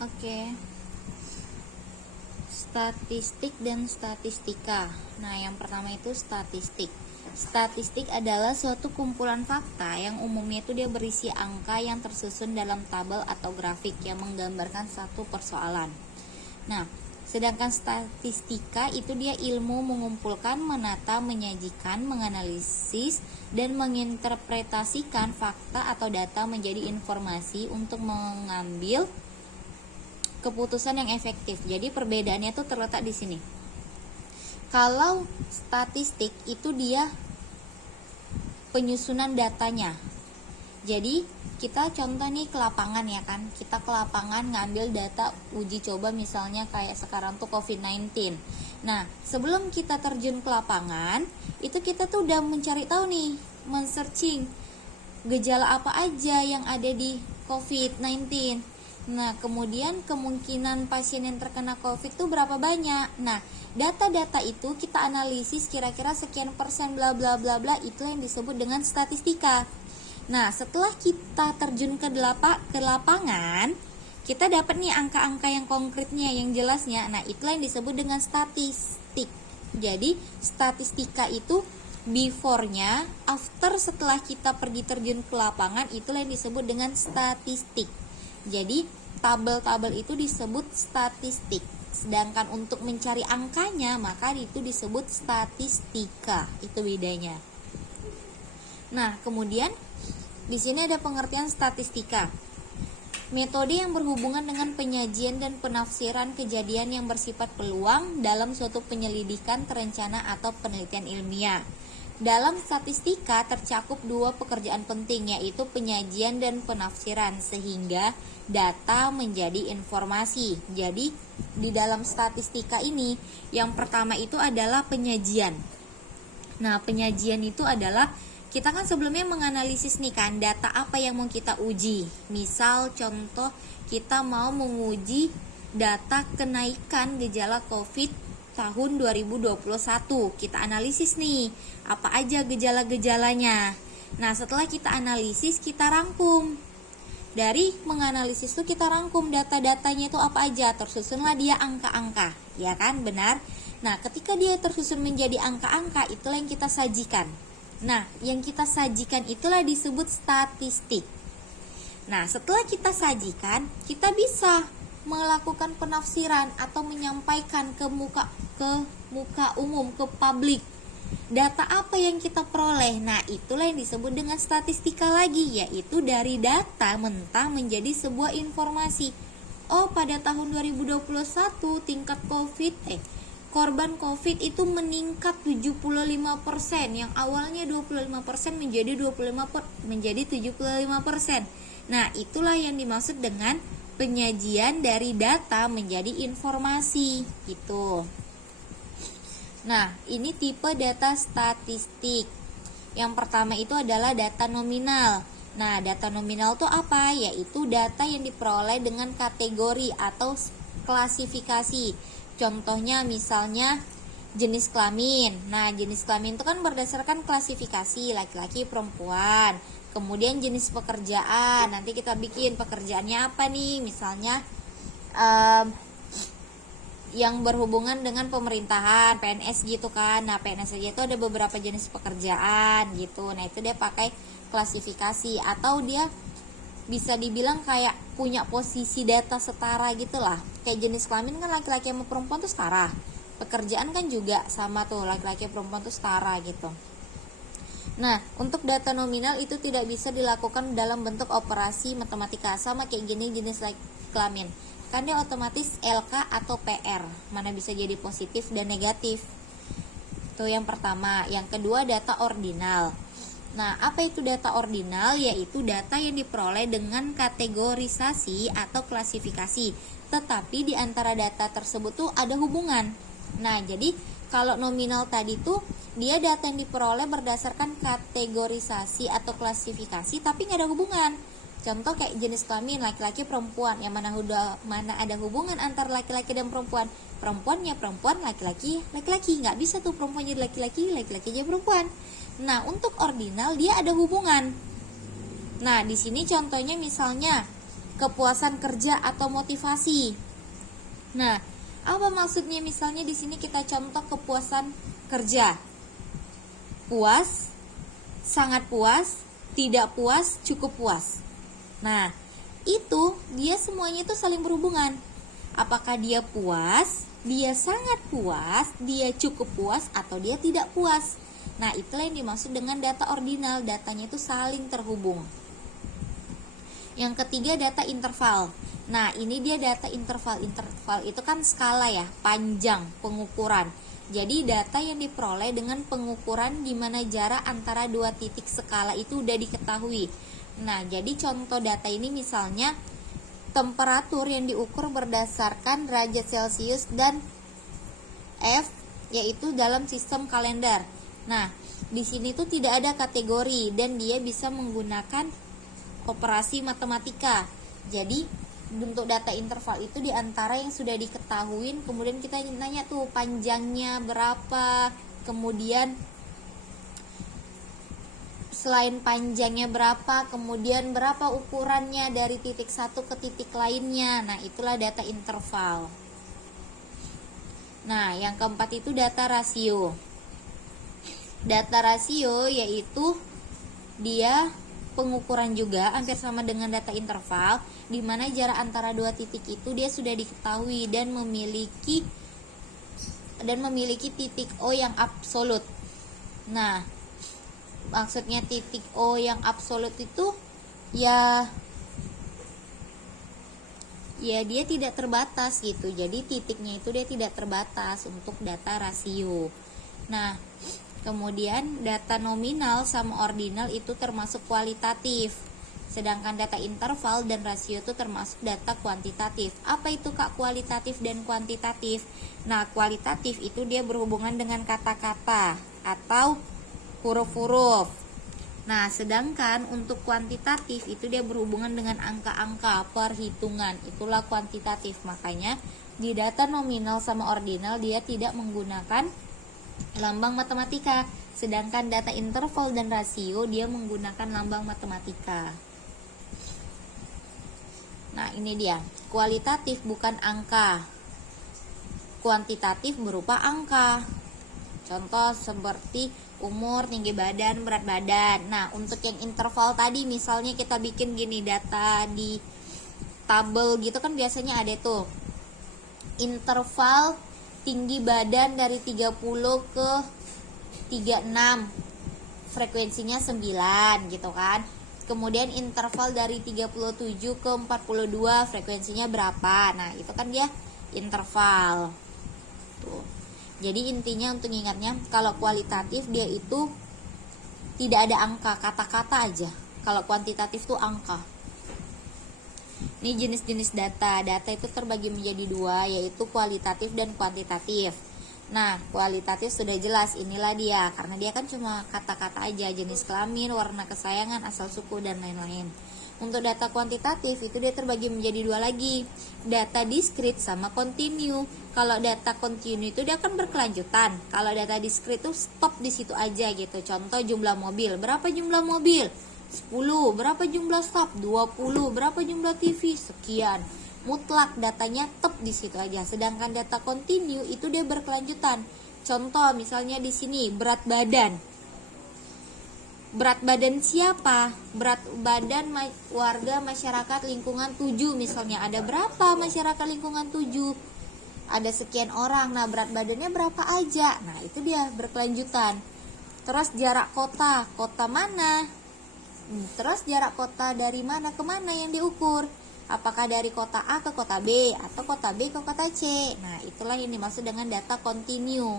Oke. Statistik dan statistika. Nah, yang pertama itu statistik. Statistik adalah suatu kumpulan fakta yang umumnya itu dia berisi angka yang tersusun dalam tabel atau grafik yang menggambarkan satu persoalan. Nah, sedangkan statistika itu dia ilmu mengumpulkan, menata, menyajikan, menganalisis, dan menginterpretasikan fakta atau data menjadi informasi untuk mengambil keputusan yang efektif. Jadi perbedaannya tuh terletak di sini. Kalau statistik itu dia penyusunan datanya. Jadi kita contoh nih ke lapangan ya kan. Kita ke lapangan ngambil data uji coba misalnya kayak sekarang tuh COVID-19. Nah, sebelum kita terjun ke lapangan, itu kita tuh udah mencari tahu nih, men-searching gejala apa aja yang ada di COVID-19. Nah, kemudian kemungkinan pasien yang terkena COVID itu berapa banyak. Nah, data-data itu kita analisis kira-kira sekian persen bla bla bla bla, itu yang disebut dengan statistika. Nah, setelah kita terjun ke lapangan, kita dapat nih angka-angka yang konkretnya, yang jelasnya. Nah, itulah yang disebut dengan statistik. Jadi, statistika itu before-nya, after setelah kita pergi terjun ke lapangan, itulah yang disebut dengan statistik. Jadi tabel-tabel itu disebut statistik. Sedangkan untuk mencari angkanya maka itu disebut statistika. Itu bedanya. Nah, kemudian di sini ada pengertian statistika. Metode yang berhubungan dengan penyajian dan penafsiran kejadian yang bersifat peluang dalam suatu penyelidikan terencana atau penelitian ilmiah. Dalam statistika tercakup dua pekerjaan penting, yaitu penyajian dan penafsiran, sehingga data menjadi informasi. Jadi di dalam statistika ini yang pertama itu adalah penyajian. Nah, penyajian itu adalah kita kan sebelumnya menganalisis nih kan data apa yang mau kita uji. Misal contoh kita mau menguji data kenaikan gejala COVID tahun 2021. Kita analisis nih, apa aja gejala-gejalanya. Nah, setelah kita analisis, kita rangkum. Dari menganalisis itu kita rangkum data-datanya itu apa aja, tersusunlah dia angka-angka, ya kan? Benar. Nah, ketika dia tersusun menjadi angka-angka, itulah yang kita sajikan. Nah, yang kita sajikan itulah disebut statistik. Nah, setelah kita sajikan, kita bisa melakukan penafsiran atau menyampaikan ke muka umum, ke publik. Data apa yang kita peroleh? Nah, itulah yang disebut dengan statistika lagi, yaitu dari data mentah menjadi sebuah informasi. Oh, pada tahun 2021 tingkat korban COVID itu meningkat 75%, yang awalnya 25% menjadi 75%. Nah, itulah yang dimaksud dengan penyajian dari data menjadi informasi gitu. Nah, ini tipe data statistik. Yang pertama itu adalah data nominal. Nah, data nominal itu apa? Yaitu data yang diperoleh dengan kategori atau klasifikasi. Contohnya misalnya jenis kelamin. Nah, jenis kelamin itu kan berdasarkan klasifikasi laki-laki, perempuan. Kemudian jenis pekerjaan, nanti kita bikin pekerjaannya apa nih, misalnya yang berhubungan dengan pemerintahan, PNS gitu kan. Nah, PNS aja itu ada beberapa jenis pekerjaan gitu. Nah, itu dia pakai klasifikasi, atau dia bisa dibilang kayak punya posisi data setara gitulah. Kayak jenis kelamin kan laki-laki sama perempuan tuh setara. Pekerjaan kan juga sama tuh, laki-laki perempuan tuh setara gitu. Nah, untuk data nominal itu tidak bisa dilakukan dalam bentuk operasi matematika, sama kayak gini jenis kelamin. Kan dia otomatis LK atau PR, mana bisa jadi positif dan negatif. Itu yang pertama. Yang kedua, data ordinal. Nah, apa itu data ordinal? Yaitu data yang diperoleh dengan kategorisasi atau klasifikasi, tetapi di antara data tersebut tuh ada hubungan. Nah, jadi kalau nominal tadi tuh dia data yang diperoleh berdasarkan kategorisasi atau klasifikasi tapi nggak ada hubungan. Contoh kayak jenis kelamin laki-laki perempuan, yang mana ada hubungan antar laki-laki dan perempuan. Perempuannya perempuan, laki-laki nggak bisa tuh perempuan jadi laki-laki jadi perempuan. Nah, untuk ordinal dia ada hubungan. Nah, di sini contohnya misalnya kepuasan kerja atau motivasi. Nah, apa maksudnya? Misalnya di sini kita contoh kepuasan kerja. Puas, sangat puas, tidak puas, cukup puas. Nah, itu dia semuanya itu saling berhubungan. Apakah dia puas, dia sangat puas, dia cukup puas, atau dia tidak puas. Nah, itulah yang dimaksud dengan data ordinal. Datanya itu saling terhubung. Yang ketiga, data interval. Nah, ini dia data interval. Interval itu kan skala ya, panjang pengukuran. Jadi data yang diperoleh dengan pengukuran di mana jarak antara dua titik skala itu udah diketahui. Nah, jadi contoh data ini misalnya temperatur yang diukur berdasarkan derajat Celcius dan F, yaitu dalam sistem kalender. Nah, di sini tuh tidak ada kategori dan dia bisa menggunakan operasi matematika. Jadi untuk data interval itu diantara yang sudah diketahui, kemudian kita nanya tuh panjangnya berapa, kemudian selain panjangnya berapa, kemudian berapa ukurannya dari titik satu ke titik lainnya. Nah, itulah data interval. Nah, yang keempat itu data rasio. Data rasio yaitu dia pengukuran juga hampir sama dengan data interval, di mana jarak antara dua titik itu dia sudah diketahui dan memiliki titik O yang absolut. Nah, maksudnya titik O yang absolut itu ya dia tidak terbatas gitu. Jadi titiknya itu dia tidak terbatas untuk data rasio. Nah, kemudian data nominal sama ordinal itu termasuk kualitatif. Sedangkan data interval dan rasio itu termasuk data kuantitatif. Apa itu Kak kualitatif dan kuantitatif? Nah, kualitatif itu dia berhubungan dengan kata-kata atau huruf-huruf. Nah, sedangkan untuk kuantitatif itu dia berhubungan dengan angka-angka, perhitungan. Itulah kuantitatif. Makanya di data nominal sama ordinal dia tidak menggunakan lambang matematika, sedangkan data interval dan rasio dia menggunakan lambang matematika. Nah, ini dia. Kualitatif bukan angka. Kuantitatif berupa angka. Contoh seperti umur, tinggi badan, berat badan. Nah, untuk yang interval tadi misalnya kita bikin gini, data di tabel gitu kan biasanya ada tuh interval tinggi badan dari 30 ke 36, frekuensinya 9 gitu kan. Kemudian interval dari 37 ke 42, frekuensinya berapa. Nah, itu kan dia interval tuh. Jadi intinya untuk ingatnya, kalau kualitatif dia itu tidak ada angka, kata-kata aja. Kalau kuantitatif tuh angka. Ini jenis-jenis data. Data itu terbagi menjadi dua, yaitu kualitatif dan kuantitatif. Nah, kualitatif sudah jelas, inilah dia. Karena dia kan cuma kata-kata aja, jenis kelamin, warna kesayangan, asal suku, dan lain-lain. Untuk data kuantitatif itu dia terbagi menjadi dua lagi, data diskrit sama kontinu. Kalau data kontinu itu dia akan berkelanjutan. Kalau data diskrit itu stop di situ aja gitu. Contoh jumlah mobil, berapa jumlah mobil? 10, berapa jumlah stop? 20, berapa jumlah TV? Sekian. Mutlak datanya tetap di situ aja. Sedangkan data kontinu itu dia berkelanjutan. Contoh misalnya di sini berat badan. Berat badan siapa? Berat badan warga masyarakat lingkungan 7 misalnya. Ada berapa masyarakat lingkungan 7? Ada sekian orang. Nah, berat badannya berapa aja? Nah, itu dia berkelanjutan. Terus jarak kota. Kota mana? Terus jarak kota dari mana ke mana yang diukur? Apakah dari kota A ke kota B atau kota B ke kota C? Nah, itulah yang dimaksud dengan data kontinu.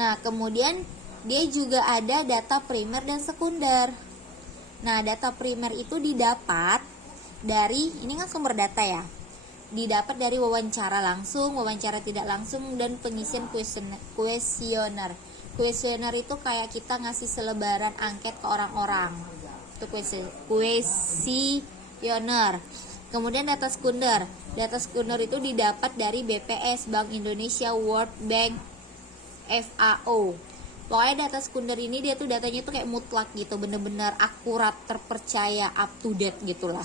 Nah, kemudian dia juga ada data primer dan sekunder. Nah, data primer itu didapat dari, ini kan sumber data ya, didapat dari wawancara langsung, wawancara tidak langsung, dan pengisian kuesioner. Kuesioner itu kayak kita ngasih selebaran angket ke orang-orang. Itu kuesioner. Kemudian data sekunder. Data sekunder itu didapat dari BPS, Bank Indonesia, World Bank, FAO. Pokoknya data sekunder ini dia tuh datanya tuh kayak mutlak gitu, bener-bener akurat, terpercaya, up to date gitulah.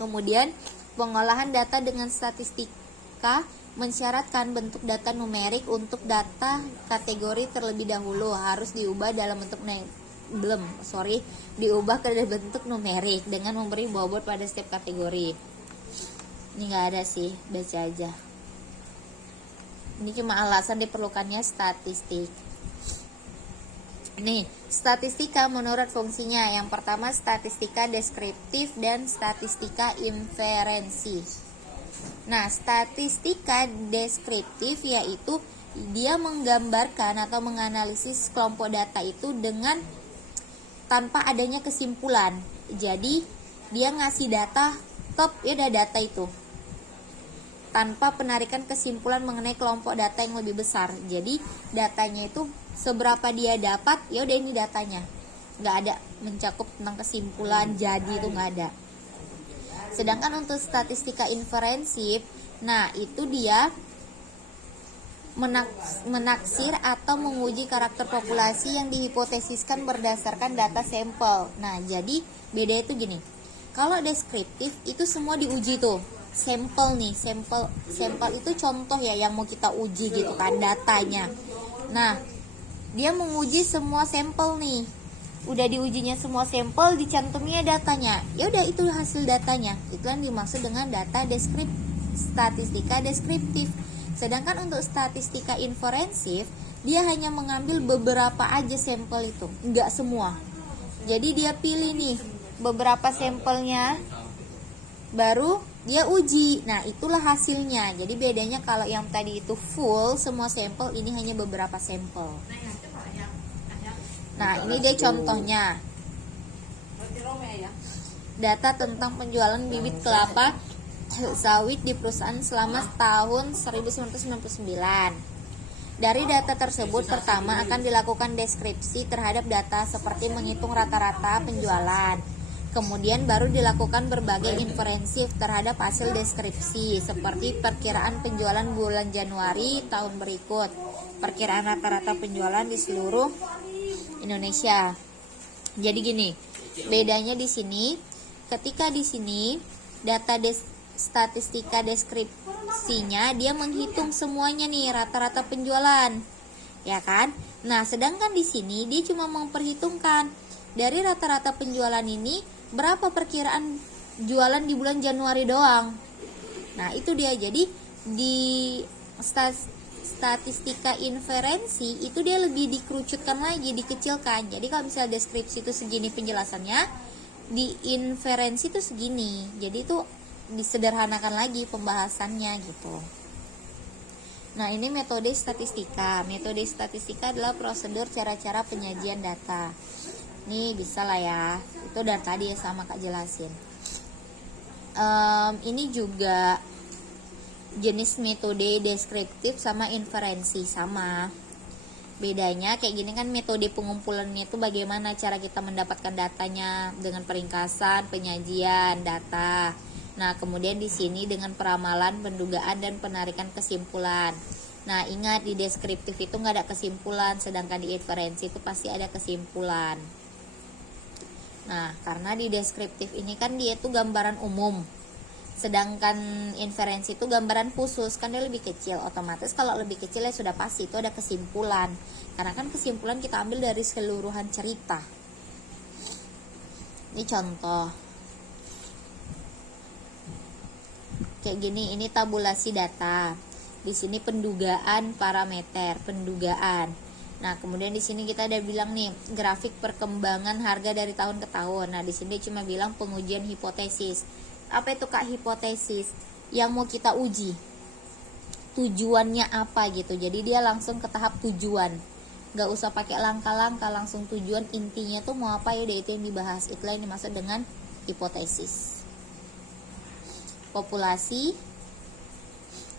Kemudian pengolahan data dengan statistika mensyaratkan bentuk data numerik untuk data kategori terlebih dahulu harus diubah dalam bentuk diubah ke bentuk numerik dengan memberi bobot pada setiap kategori. Ini nggak ada sih, baca aja. Ini cuma alasan diperlukannya statistik. Nih, statistika menurut fungsinya. Yang pertama statistika deskriptif dan statistika inferensi. Nah, statistika deskriptif yaitu dia menggambarkan atau menganalisis kelompok data itu dengan tanpa adanya kesimpulan. Jadi, dia ngasih data, ya udah data itu. Tanpa penarikan kesimpulan mengenai kelompok data yang lebih besar. Jadi, datanya itu seberapa dia dapat, ya udah ini datanya. Nggak ada mencakup tentang kesimpulan, jadi itu nggak ada. Sedangkan untuk statistika inferensif, nah itu dia menaksir atau menguji karakter populasi yang dihipotesiskan berdasarkan data sampel. Nah, jadi beda itu gini. Kalau deskriptif itu semua diuji tuh. Sampel nih, sampel itu contoh ya yang mau kita uji gitu kan datanya. Nah, dia menguji semua sampel nih. Udah diujinya semua sampel, dicantumnya datanya. Ya udah itu hasil datanya. Itu yang dimaksud dengan data statistika deskriptif. Sedangkan untuk statistika inferensif, dia hanya mengambil beberapa aja sampel itu, enggak semua. Jadi dia pilih nih beberapa sampelnya, baru dia uji. Nah, itulah hasilnya. Jadi bedanya kalau yang tadi itu full semua sampel, ini hanya beberapa sampel. Nah, ini dia contohnya. Data tentang penjualan bibit kelapa sawit di perusahaan selama tahun 1999. Dari data tersebut, pertama akan dilakukan deskripsi terhadap data seperti menghitung rata-rata penjualan. Kemudian baru dilakukan berbagai inferensi terhadap hasil deskripsi seperti perkiraan penjualan bulan Januari tahun berikut, perkiraan rata-rata penjualan di seluruh Indonesia. Jadi gini, bedanya di sini, ketika di sini data statistika deskripsinya dia menghitung semuanya nih rata-rata penjualan, ya kan? Nah, sedangkan di sini dia cuma memperhitungkan dari rata-rata penjualan ini berapa perkiraan jualan di bulan Januari doang. Nah, itu dia. Jadi di statistika inferensi itu dia lebih dikerucutkan lagi, dikecilkan. Jadi kalau misalnya deskripsi itu segini penjelasannya, di inferensi itu segini. Jadi itu disederhanakan lagi pembahasannya gitu. Nah, ini metode statistika. Metode statistika adalah prosedur cara-cara penyajian data. Ini bisa lah ya. Itu dari tadi ya sama Kak jelasin. Ini juga jenis metode deskriptif sama inferensi sama. Bedanya kayak gini kan, metode pengumpulannya itu bagaimana cara kita mendapatkan datanya dengan peringkasan, penyajian data. Nah, kemudian di sini dengan peramalan, pendugaan dan penarikan kesimpulan. Nah, ingat di deskriptif itu nggak ada kesimpulan, sedangkan di inferensi itu pasti ada kesimpulan. Nah, karena di deskriptif ini kan dia itu gambaran umum, sedangkan inferensi itu gambaran khusus, kan dia lebih kecil. Otomatis kalau lebih kecil ya sudah pasti itu ada kesimpulan, karena kan kesimpulan kita ambil dari keseluruhan cerita. Ini contoh kayak gini, ini tabulasi data. Di sini pendugaan parameter, pendugaan. Nah, kemudian di sini kita ada bilang nih grafik perkembangan harga dari tahun ke tahun. Nah, di sini cuma bilang pengujian hipotesis. Apa itu Kak hipotesis? Yang mau kita uji. Tujuannya apa gitu. Jadi dia langsung ke tahap tujuan. Gak usah pakai langkah-langkah, langsung tujuan intinya tuh mau apa ya, itu yang dibahas. Itulah yang dimaksud dengan hipotesis. Populasi,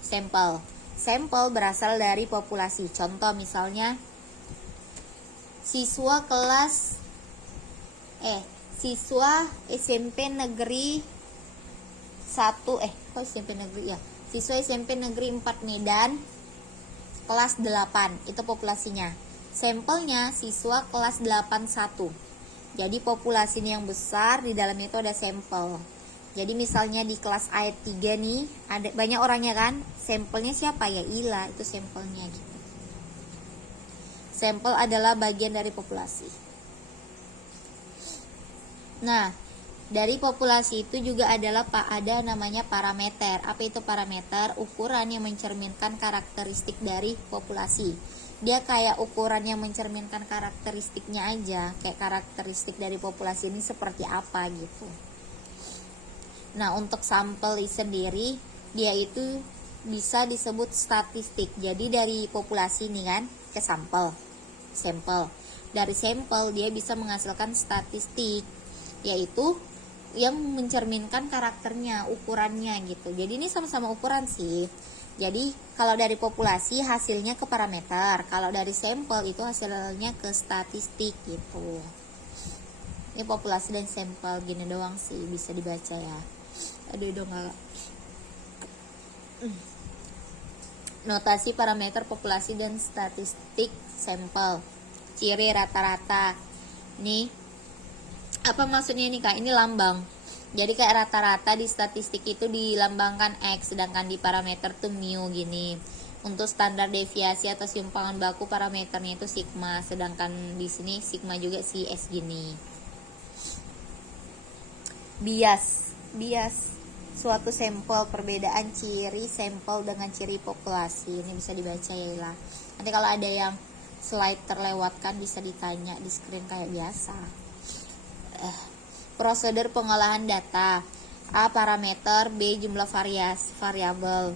sampel. Sampel berasal dari populasi. Contoh misalnya siswa SMP negeri 1 SMP negeri ya. Siswa SMP negeri 4 Medan kelas 8, itu populasinya. Sampelnya siswa kelas 81. Jadi populasinya yang besar, di dalamnya itu ada sampel. Jadi misalnya di kelas ayat 3 nih, ada banyak orangnya kan? Sampelnya siapa ya? Ila, itu sampelnya gitu. Sampel adalah bagian dari populasi. Nah, dari populasi itu juga adalah ada namanya parameter. Apa itu parameter? Ukuran yang mencerminkan karakteristik dari populasi. Dia kayak ukuran yang mencerminkan karakteristiknya aja, kayak karakteristik dari populasi ini seperti apa gitu. Nah, untuk sampel sendiri dia itu bisa disebut statistik. Jadi dari populasi nih kan ke sampel. Dari sampel dia bisa menghasilkan statistik, yaitu yang mencerminkan karakternya, ukurannya gitu. Jadi ini sama-sama ukuran sih. Jadi kalau dari populasi hasilnya ke parameter, kalau dari sampel itu hasilnya ke statistik gitu. Ini populasi dan sampel gini doang sih bisa dibaca ya. Aduh dong gak. Notasi parameter populasi dan statistik sampel. Ciri rata-rata. Nih, apa maksudnya ini Kak? Ini lambang. Jadi kayak rata-rata di statistik itu dilambangkan X, sedangkan di parameter tuh mu gini. Untuk standar deviasi atau simpangan baku parameternya itu sigma, sedangkan di sini sigma juga si S gini. Bias suatu sampel, perbedaan ciri sampel dengan ciri populasi. Ini bisa dibaca ya lah. Nanti kalau ada yang slide terlewatkan bisa ditanya di screen kayak biasa. Prosedur pengolahan data. A. Parameter. B. Jumlah variabel.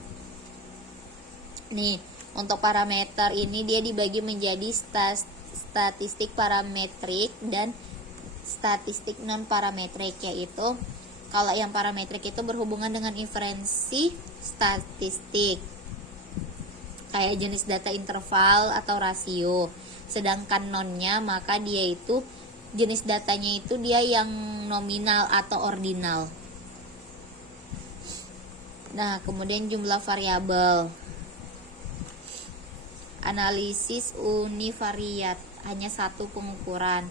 Nih, untuk parameter ini dia dibagi menjadi statistik parametrik dan statistik non parametrik, yaitu kalau yang parametrik itu berhubungan dengan inferensi statistik, kayak jenis data interval atau rasio. Sedangkan nonnya maka dia itu jenis datanya itu dia yang nominal atau ordinal. Nah, kemudian jumlah variabel. Analisis univariat, hanya satu pengukuran.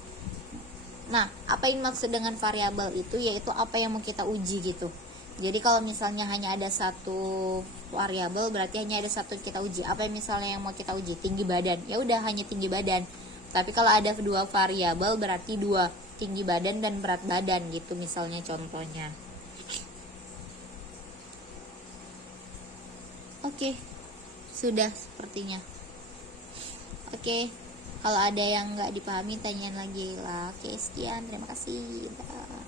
Nah, apa yang maksud dengan variabel itu? Yaitu apa yang mau kita uji gitu. Jadi kalau misalnya hanya ada satu variabel, berarti hanya ada satu kita uji. Apa yang misalnya yang mau kita uji? Tinggi badan. Ya udah, hanya tinggi badan. Tapi kalau ada dua variabel, berarti dua, tinggi badan dan berat badan gitu misalnya contohnya. Oke, sudah sepertinya. Oke. Kalau ada yang nggak dipahami, tanyain lagi lah. Oke, sekian. Terima kasih. Dah.